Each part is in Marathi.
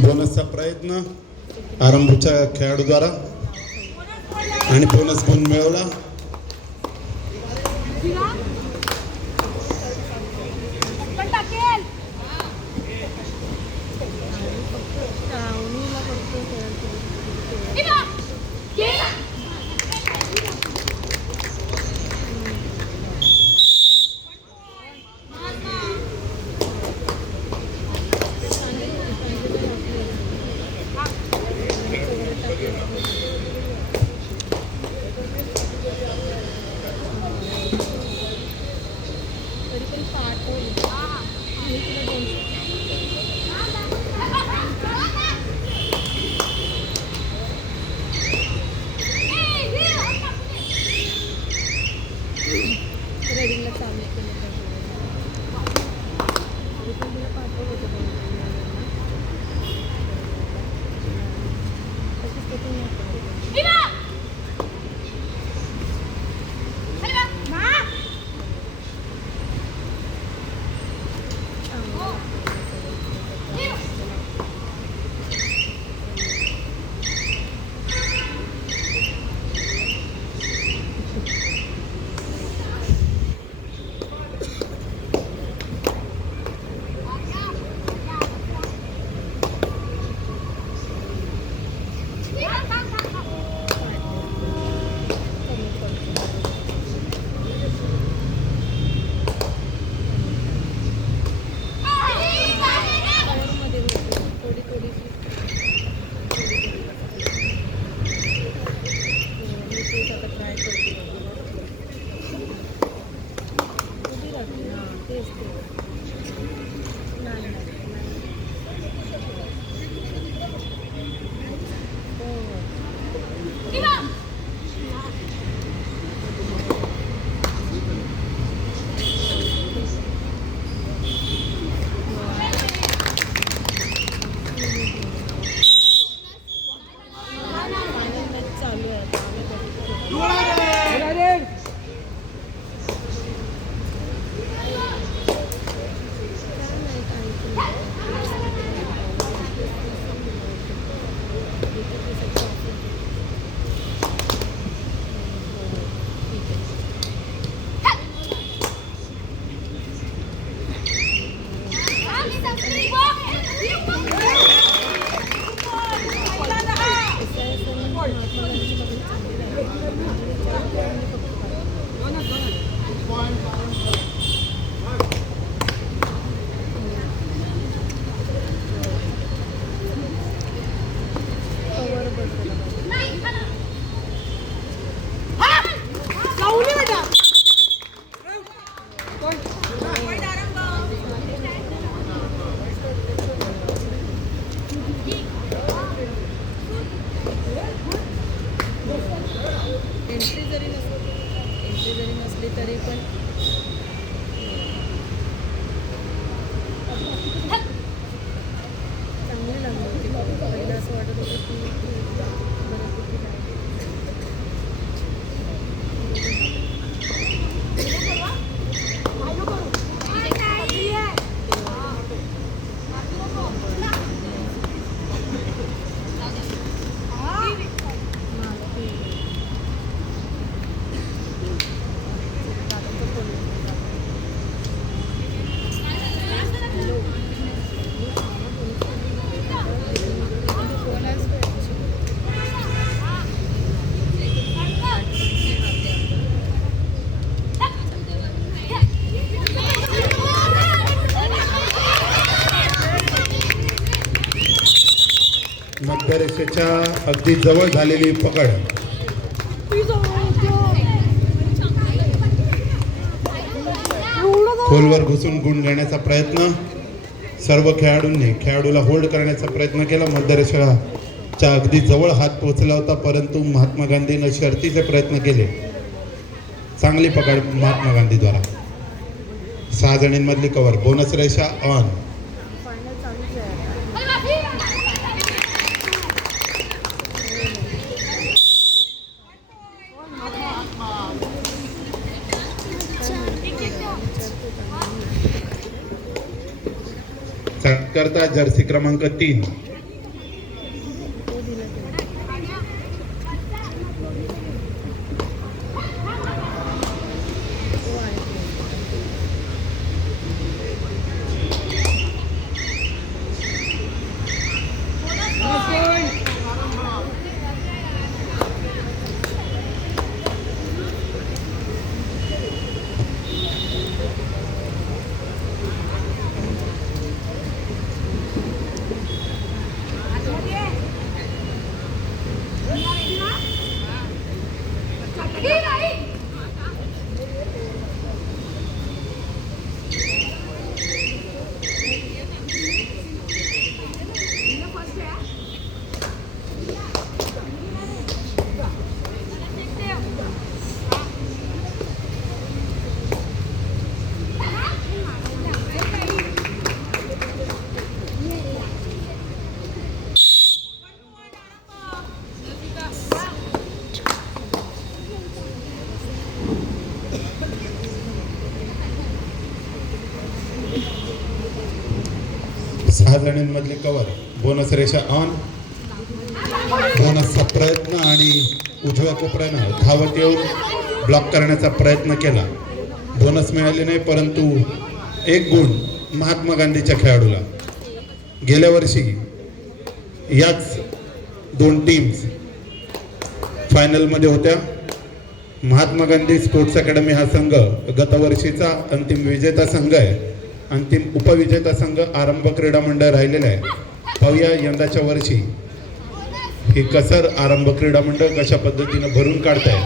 बोनसचा प्रयत्न आरंभच्या खेळाडूद्वारा आणि बोनस गुण मिळवला. मध्यरेषेच्या अगदी जवळ झालेली पकड. खोलवर घुसून गुण घेण्याचा प्रयत्न सर्व खेळाडूंनी खेळाडूला होल्ड करण्याचा प्रयत्न केला. मध्यरेषेच्या अगदी जवळ हात पोहोचला होता, परंतु महात्मा गांधींनी शर्तीचे प्रयत्न केले. चांगली पकड महात्मा गांधीद्वारा. 6 जणींमधली कव्हर. बोनस रेषा ऑन. करता जर्सी क्रमांक 3 6 जणांमधली कव्हर, बोनस रेषा ऑन, बोनसचा प्रयत्न आणि उजव्या कोपऱ्यानं धावत येऊन ब्लॉक करण्याचा प्रयत्न केला. बोनस मिळाले नाही, परंतु 1 गुण महात्मा गांधीच्या खेळाडूला. गेल्या वर्षी याच 2 टीम्स फायनलमध्ये होत्या. महात्मा गांधी स्पोर्ट्स अकॅडमी हा संघ गतवर्षीचा अंतिम विजेता संघ आहे. अंतिम उपविजेता संघ आरंभ क्रीडा मंडळ राहिलेला आहे. पाहूया यंदाच्या वर्षी ही कसर आरंभ क्रीडा मंडळ कशा पद्धतीनं भरून काढताय.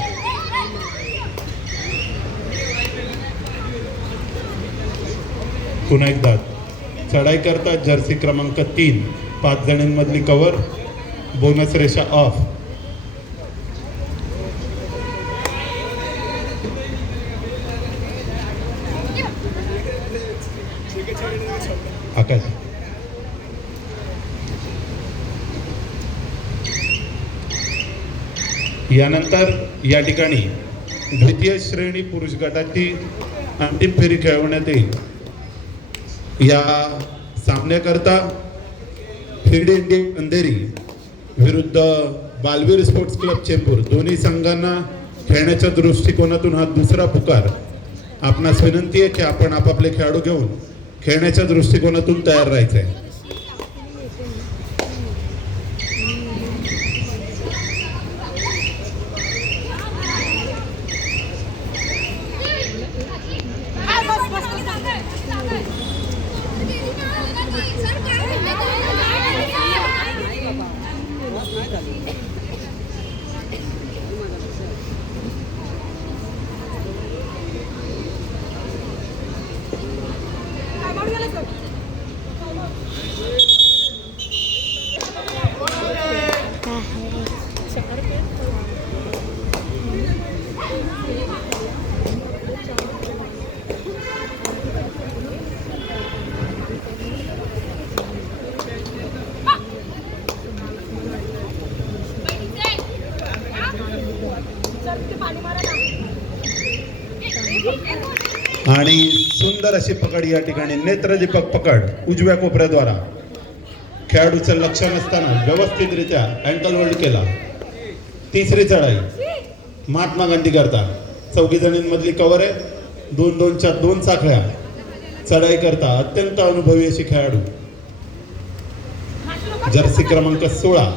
पुन्हा एकदा चढाई करता जर्सी क्रमांक 3, 5 जणांमधली कव्हर, बोनस रेषा ऑफ. आकाश यानंतर या ठिकाणी द्वितीय श्रेणी पुरुष गटाची अंतिम फेरी खेळवण्यात येईल. या सामन्याकरता फिरडी इंडियन अंधेरी विरुद्ध बालवीर स्पोर्ट्स क्लब चेंबूर दोन्ही संघांना खेळण्याच्या दृष्टिकोनातून हा दुसरा पुकार. आपणास विनंती आहे की आपण आपापले खेळाडू घेऊन खेळण्याच्या दृष्टिकोनातून तयार राहायचं आहे. आणि सुंदर अशी पकड या ठिकाणी, नेत्रदीपक पकड उजव्या कोपऱ्याद्वारा. खेळाडूचं लक्ष नसताना व्यवस्थितरित्या अँकल होल्ड केला. तिसरी चढाई महात्मा गांधी करता 4 जणांमधली कव्हर आहे. 2-2च्या 2 साखळ्या चढाई करता अत्यंत अनुभवी अशी खेळाडू, जर्सी क्रमांक 16.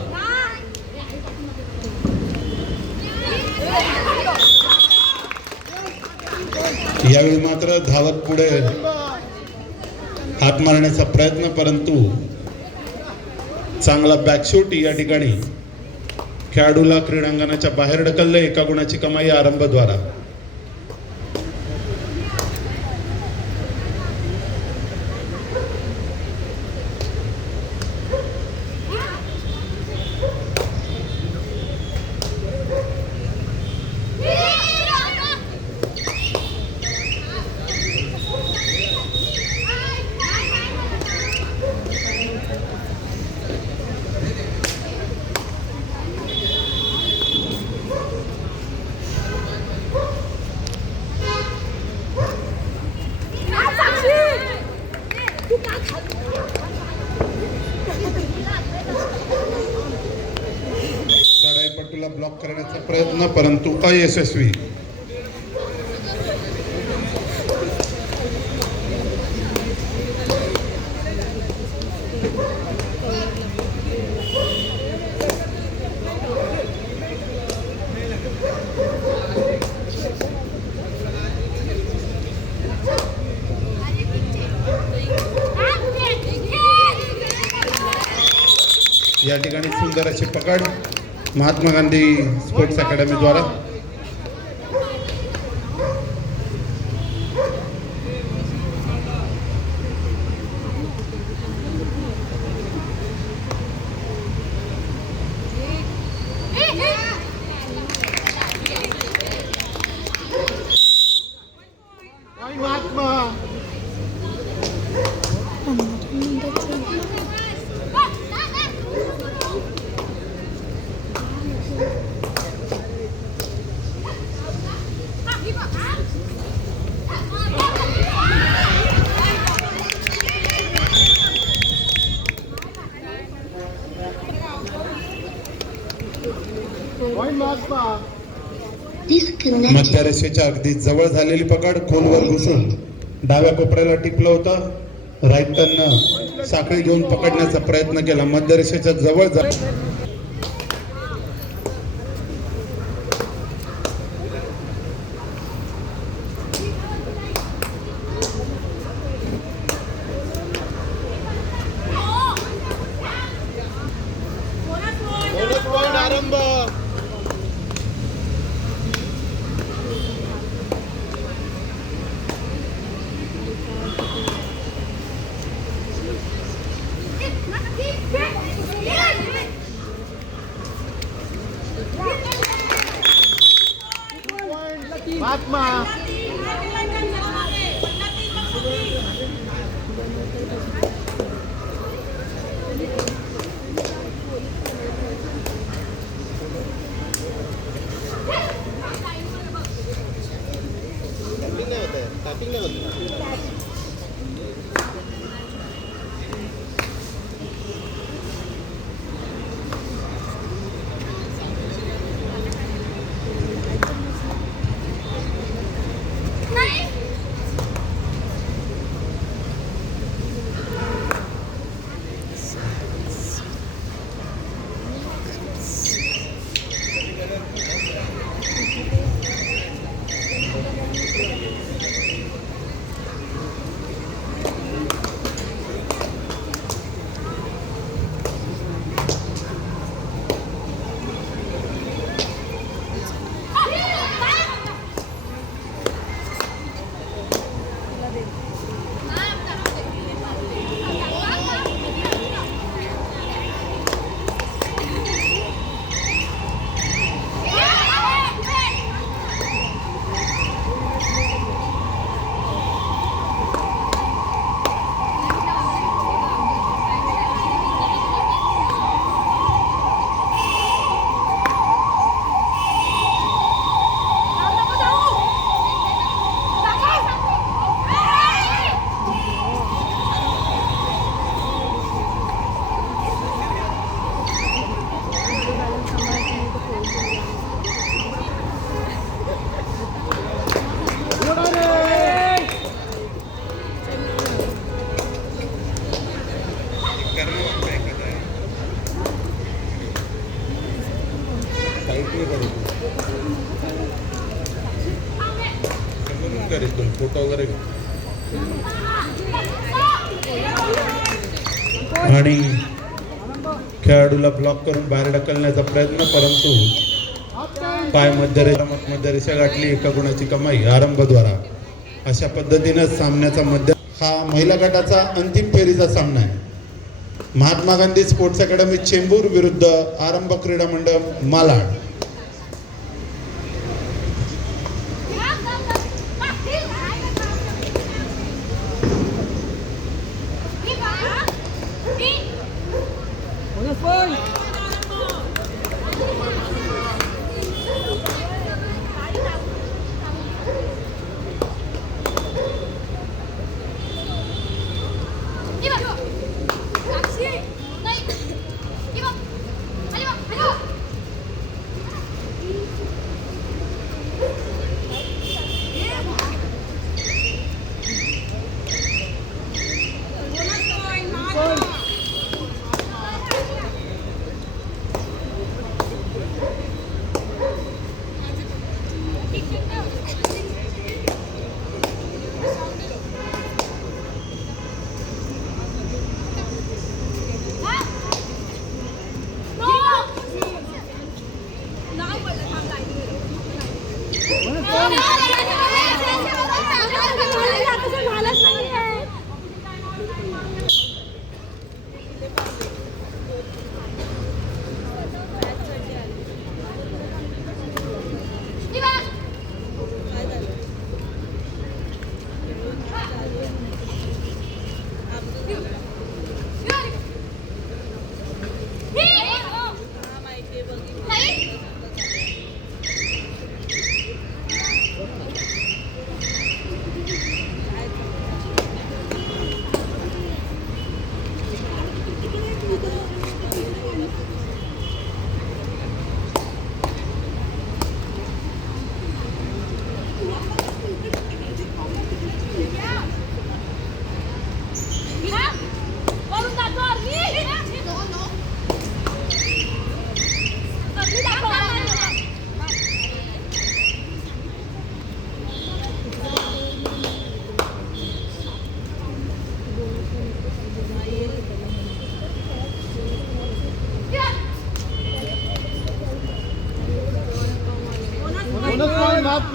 यावेळी मात्र धावत पुढे हात मारण्याचा प्रयत्न, परंतु चांगला बॅकशूट या ठिकाणी खेळाडूला क्रीडांगणाच्या बाहेर ढकलले. 1 गुणाची कमाई आरंभद्वारा. चढाईपटूला ब्लॉक करण्याचा प्रयत्न, परंतु अयशस्वी. या ठिकाणी सुंदर अशी पकड महात्मा गांधी स्पोर्ट्स अकॅडमीद्वारा. Disconnected. मध्यरेषेच्या अगदी जवळ झालेली पकड खोलवर घुसून डाव्या कोपऱ्याला टिपलं होतं. राईट टर्न साखळी घेऊन पकडण्याचा प्रयत्न केला. मध्यरेषेच्या जवळ जा फोटो वगैरे आणि खेळाडूला ब्लॉक करून बाहेर ढकलण्याचा प्रयत्न, परंतु पाय मध्यरेषा गाठली. एका गुणाची कमाई आरंभद्वारा. अशा पद्धतीनं सामन्याचा हा महिला गटाचा अंतिम फेरीचा सामना आहे. महात्मा गांधी स्पोर्ट्स अकॅडमी चेंबूर विरुद्ध आरंभ क्रीडा मंडळ मालाड.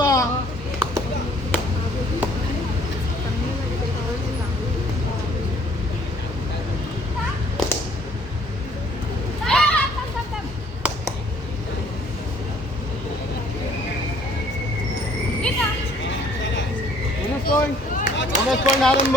महात्मा. बोनस पॉइंट आरंभ.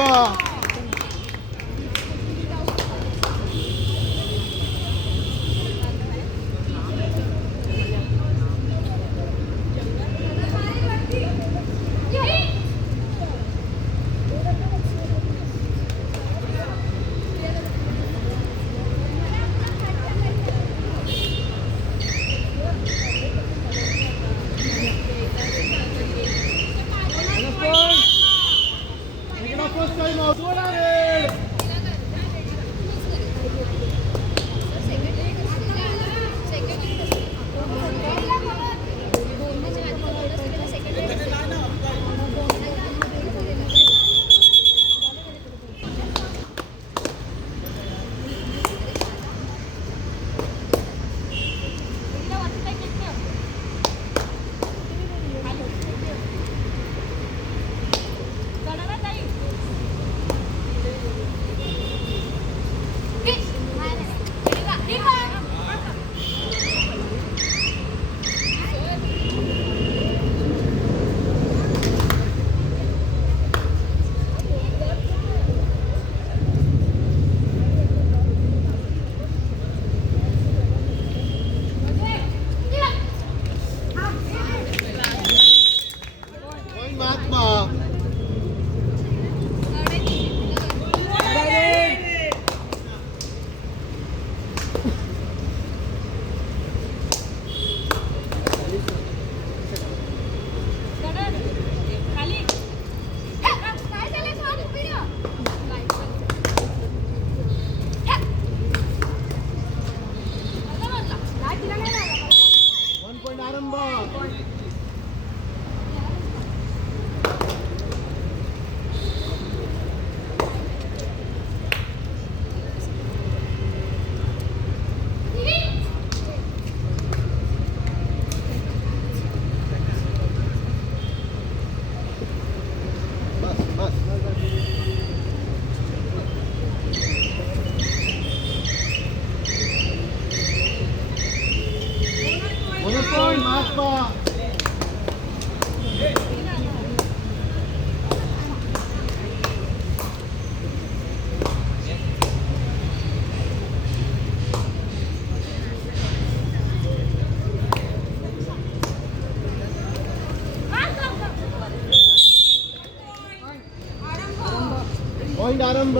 पॉइंट आरंभ.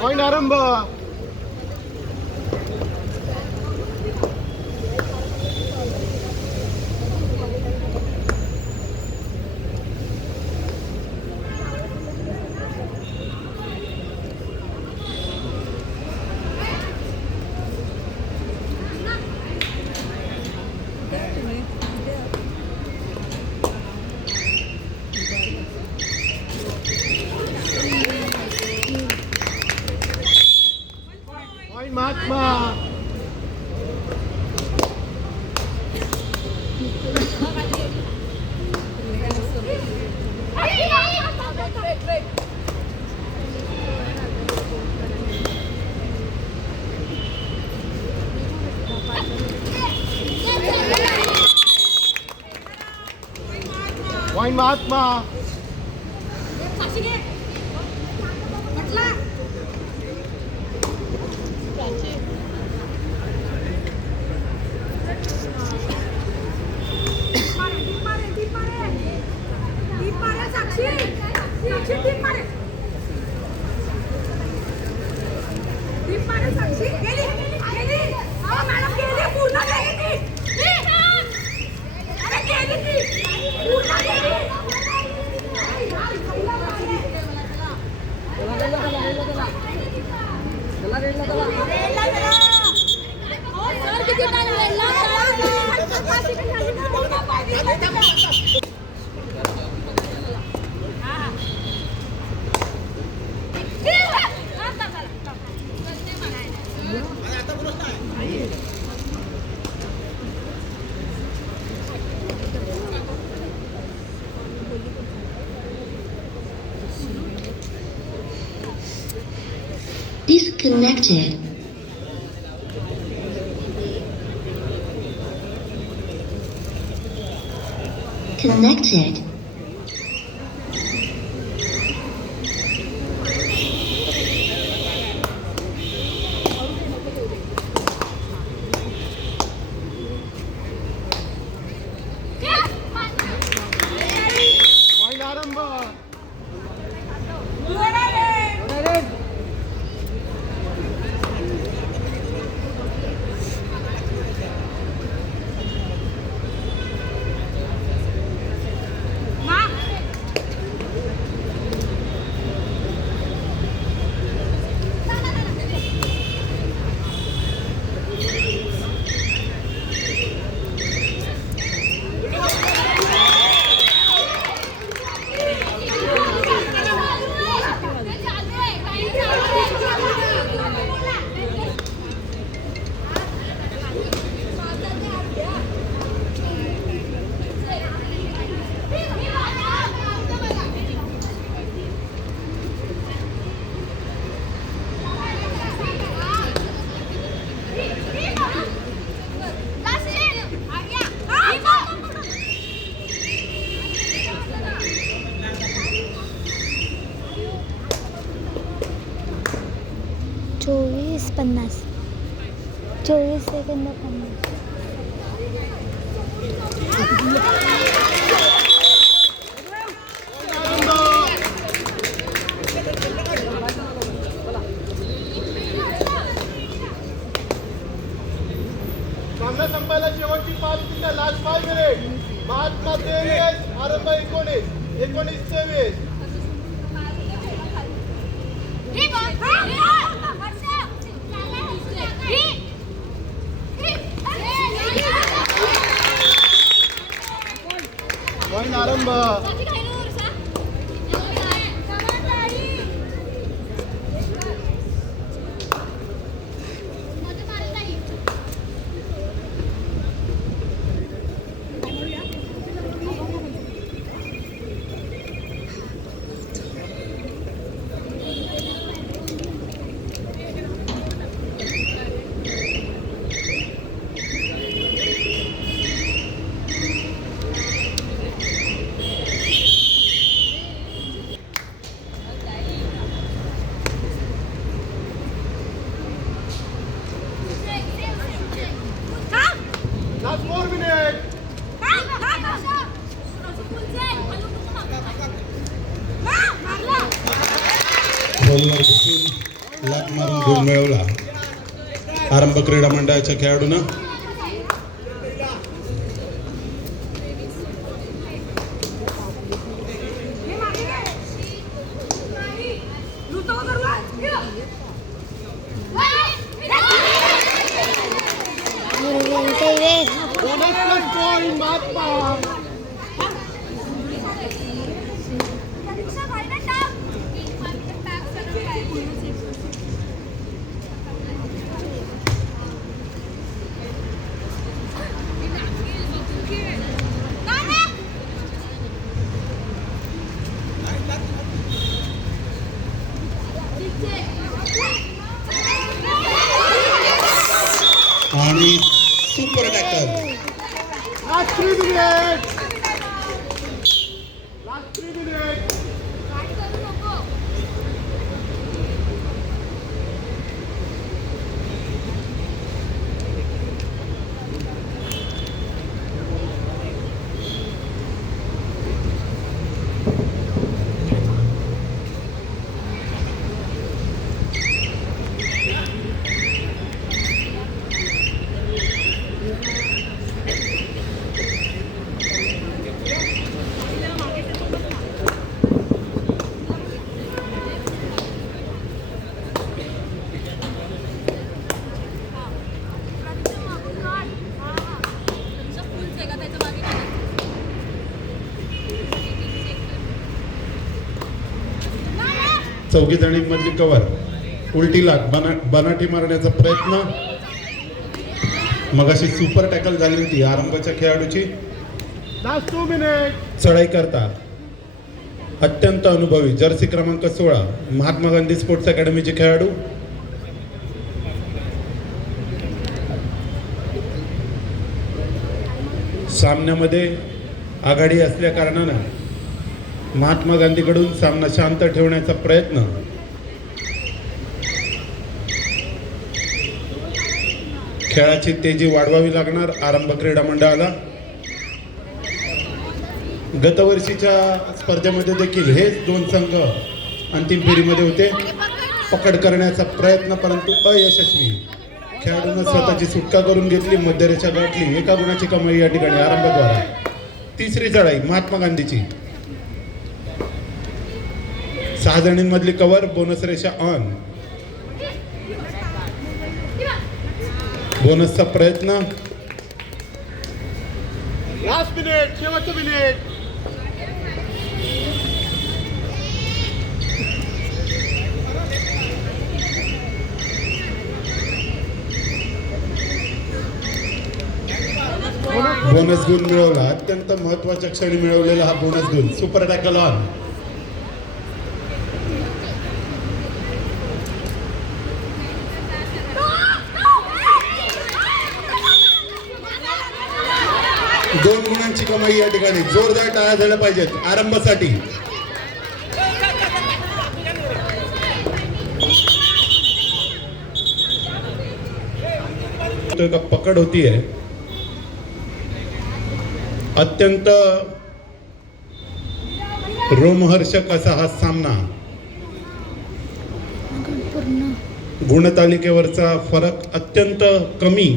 पॉइंट आरंभ. Mahatma. Point Mahatma. Disconnected. Connected. Point आरंभ. चोवीस 50 24 सेकंद 50. सामना संपायला शेवटची 5 मिनिटं. Last 5 minute. महात्मा 23 आरंभ 19 23. पॉइंट आरंभ. Last 4 minutes. बॉलवर बसून लाथ मारून गोल मिळवला आरंभ क्रीडा मंडळाच्या खेळाडूंना. Bonus plus point महात्मा. आणि super tackle. Last 3 minutes. Last 3 minutes. चौघी जणींमधली कवर, उलटी लाट, बनाटी मारण्याचा प्रयत्न. मग अशी सुपर टॅकल झाली होती आरंभाच्या खेळाडूची. Last 2 minute. चढाई करता अत्यंत अनुभवी जर्सी क्रमांक 16 महात्मा गांधी स्पोर्ट्स अकॅडमीचे खेळाडू. सामन्यामध्ये आघाडी असल्या कारणानं महात्मा गांधीकडून सामना शांत ठेवण्याचा प्रयत्न. खेळाची तेजी वाढवावी लागणार आरंभ क्रीडा मंडळाला. गतवर्षीच्या स्पर्धेमध्ये देखील हेच दोन संघ अंतिम फेरीमध्ये होते. पकड करण्याचा प्रयत्न परंतु अयशस्वी. खेळाडूंना स्वतःची सुटका करून घेतली, मध्यरेषा गाठली. 1 गुणाची कमाई या ठिकाणी आरंभद्वारा. तिसरी चढाई महात्मा गांधीची. 6 जणींमधली कव्हर, बोनस रेषा ऑन. बोनसचा प्रयत्न. लास्ट मिनिट, शेवटचं मिनिट. बोनस गुण मिळवला. अत्यंत महत्वाच्या क्षणी मिळवलेला हा बोनस गुण. Super tackle on. दोन गुणांची कमाई या ठिकाणी. जोरदार टाळ्या झाल्या पाहिजेत आरंभासाठी. एका पकड होतीये. अत्यंत रोमहर्षक असा हा सामना. पूर्ण गुणतालिकेवरचा फरक अत्यंत कमी